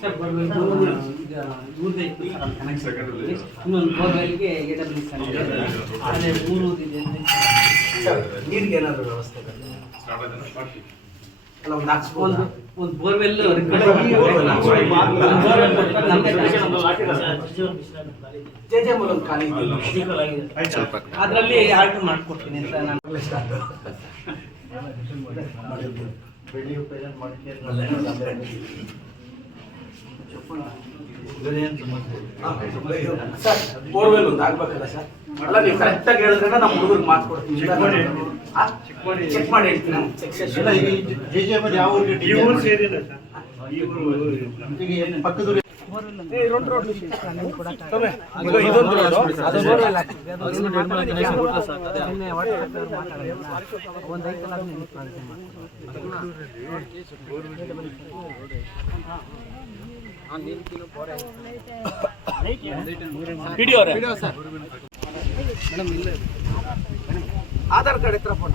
Sir ಇನ್ನೊಂದು ಬೋರ್ವೆಲ್ಗೆ ಅದೇ ಊರುದಿದೆ ನೀರಿಗೆ ಏನಾದರೂ ವ್ಯವಸ್ಥೆ ಒಂದು ಬೋರ್ವೆಲ್ ಖಾಲಿ ಅದರಲ್ಲಿ ಆರ್ಡರ್ ಮಾಡ್ಕೊಡ್ತೀನಿ ಅಂತ ನಾನು ಸರ್ ಬೋರ್ವೆಲ್ ಒಂದು ಆಗ್ಬೇಕಲ್ಲ ಸರ್ ಅಲ್ಲ ನೀವು ಕರೆಕ್ಟ್ ಆಗಿ ಹೇಳಿದ್ರೆ ನಮ್ಮ ಹುಡುಗರಿಗೆ ಮಾತು ಕೊಡ್ತೀನಿ ಚೆಕ್ ಮಾಡಿ ಹೇಳ್ತೀನಿ ಆಧಾರ್ ಕಾರ್ಡ್ ಎತ್ತರ ಫೋನ್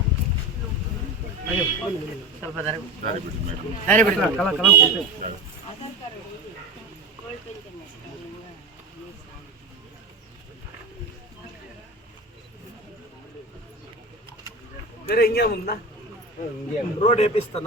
ಸ್ವಲ್ಪ ದಾರಿ ಬಿಡಿ ಬೇರೆ ಹಿಂಗೆ ಮುಂದ ರೋಡ್ ಏಪಿಸ್ತಾನ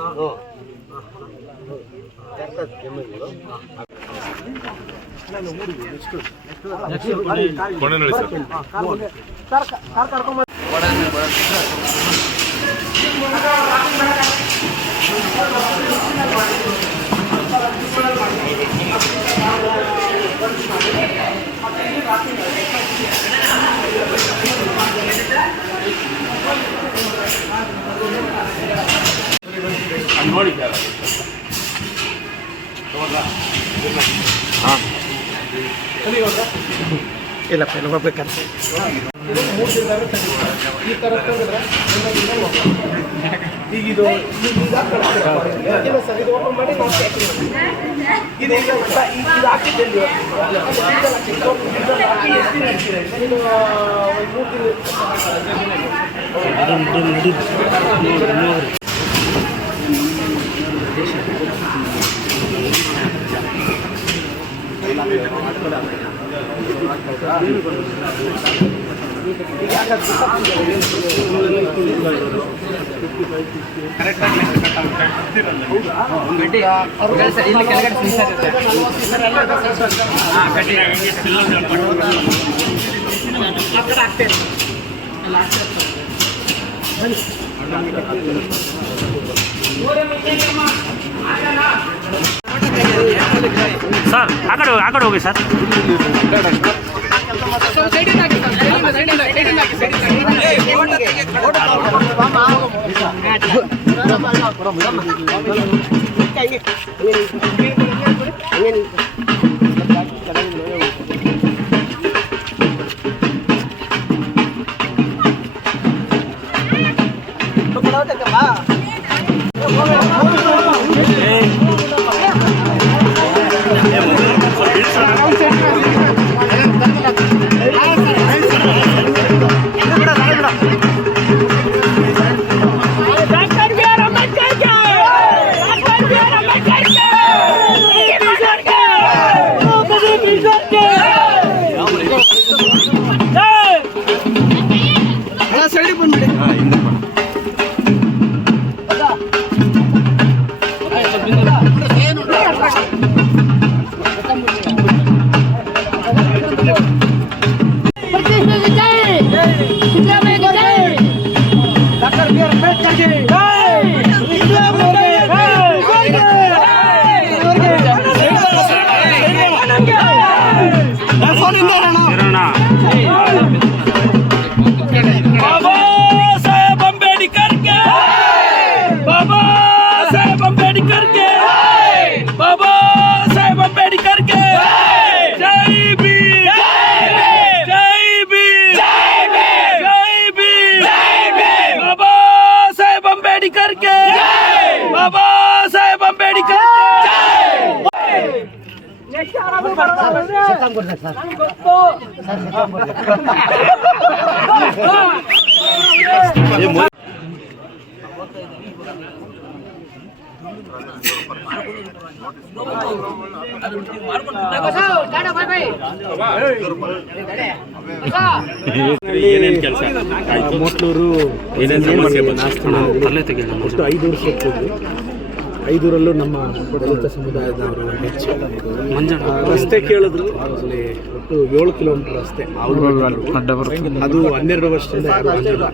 ನೋಡಿ ಇಲ್ಲಪ್ಪ ಇಲ್ಲ ಹೋಗ್ಬೇಕಂತ ಈ ಥರ ಈಗ ಇದು ಸರ್ ಇದು ಓಪನ್ ಮಾಡಿ ಇದು ಹಾಕಿದ್ದಲ್ಲಿ ಸರ್ ಆ ಕಡೆ ಹೋಗಿ ಸರ್ ಏನೇನು ಕೆಲಸ ಮೋಟ್ಲೂರು ಏನೇನು ಸಮಸ್ಯೆ ಅಲ್ಲೇ ತೆಗೆಯೋಣ. ಒಟ್ಟು 5 ಊರು ಸೇರ್ತಿದ್ವಿ. 5 ಊರಲ್ಲೂ ನಮ್ಮ ದಲಿತ ಸಮುದಾಯದವರು ಹೆಚ್ಚು. ರಸ್ತೆ ಕೇಳಿದ್ರು ಅಲ್ಲಿ ಒಟ್ಟು 7 ಕಿಲೋಮೀಟರ್ ರಸ್ತೆ ಅದು 12 ವರ್ಷದಿಂದ ಯಾರು ಆಗಿಲ್ಲ.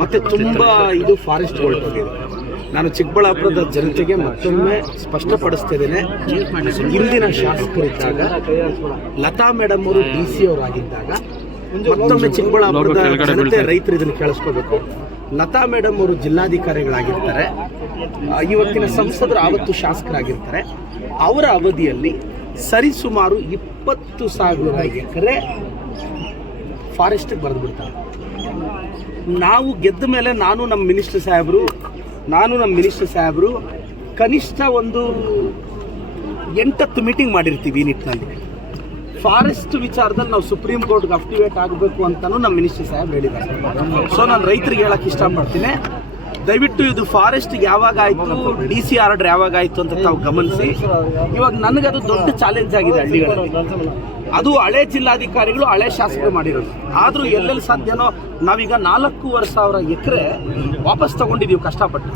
ಮತ್ತೆ ತುಂಬಾ ಇದು ಫಾರೆಸ್ಟ್ ಹೊರಟೋಗಿದೆ. ನಾನು ಚಿಕ್ಕಬಳ್ಳಾಪುರದ ಜನತೆಗೆ ಮತ್ತೊಮ್ಮೆ ಸ್ಪಷ್ಟಪಡಿಸ್ತಿದ್ದೇನೆ, ಇಂದಿನ ಶಾಸಕರಿದ್ದಾಗ ಲತಾ ಮೇಡಮ್ ಅವರು DC ಅವರಾಗಿದ್ದಾಗ ಮತ್ತೊಮ್ಮೆ ಚಿಕ್ಕಬಳ್ಳಾಪುರದ ಜನತೆ ರೈತರು ಇದನ್ನು ಕೇಳಿಸ್ಕೋಬೇಕು. ಲತಾ ಮೇಡಮ್ ಅವರು ಜಿಲ್ಲಾಧಿಕಾರಿಗಳಾಗಿರ್ತಾರೆ, ಇವತ್ತಿನ ಸಂಸದರು ಆವತ್ತು ಶಾಸಕರಾಗಿರ್ತಾರೆ. ಅವರ ಅವಧಿಯಲ್ಲಿ ಸರಿಸುಮಾರು 20,000 ಎಕರೆ ಫಾರೆಸ್ಟಿಗೆ ಬರೆದು ಬಿಡ್ತಾರೆ. ನಾವು ಗೆದ್ದ ಮೇಲೆ ನಾನು ನಮ್ಮ ಮಿನಿಸ್ಟರ್ ಸಾಹೇಬರು ಕನಿಷ್ಠ ಒಂದು 8-10 ಮೀಟಿಂಗ್ ಮಾಡಿರ್ತೀವಿ ಈ ನಿಟ್ಟಿನಲ್ಲಿ. ಫಾರೆಸ್ಟ್ ವಿಚಾರದಲ್ಲಿ ನಾವು ಸುಪ್ರೀಂ ಕೋರ್ಟ್ಗೆ ಅಫಿಡೇವಿಟ್ ಆಗಬೇಕು ಅಂತಲೂ ನಮ್ಮ ಮಿನಿಸ್ಟರ್ ಸಾಹೇಬ್ ಹೇಳಿದ್ದಾರೆ. ಸೊ ನಾನು ರೈತರಿಗೆ ಹೇಳಕ್ಕೆ ಇಷ್ಟಪಡ್ತೀನಿ, ದಯವಿಟ್ಟು ಇದು ಫಾರೆಸ್ಟ್ಗೆ ಯಾವಾಗ ಆಯಿತು, DC ಆರ್ಡರ್ ಯಾವಾಗ ಆಯಿತು ಅಂತ ತಾವು ಗಮನಿಸಿ. ಇವಾಗ ನನಗದು ದೊಡ್ಡ ಚಾಲೆಂಜ್ ಆಗಿದೆ ಹಳ್ಳಿಗಳಲ್ಲಿ. ಅದು ಹಳೆ ಜಿಲ್ಲಾಧಿಕಾರಿಗಳು ಹಳೆ ಶಾಸಕರು ಮಾಡಿರೋದು. ಆದರೂ ಎಲ್ಲೆಲ್ಲಿ ಸಾಧ್ಯನೋ ನಾವೀಗ 4,500 ಎಕರೆ ವಾಪಸ್ ತಗೊಂಡಿದ್ದೀವಿ ಕಷ್ಟಪಟ್ಟು.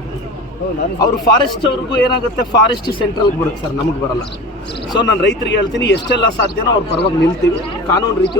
ಅವರು ಫಾರೆಸ್ಟ್ ಅವ್ರಿಗೂ ಏನಾಗುತ್ತೆ, ಫಾರೆಸ್ಟ್ ಸೆಂಟ್ರಲ್ಗೆ ಬರುತ್ತೆ ಸರ್, ನಮಗೆ ಬರಲ್ಲ. ಸೊ ನಾನು ರೈತರಿಗೆ ಹೇಳ್ತೀನಿ, ಎಷ್ಟೆಲ್ಲ ಸಾಧ್ಯನೋ ಅವ್ರ ಪರವಾಗಿ ನಿಲ್ತೀವಿ, ಕಾನೂನು ರೀತಿ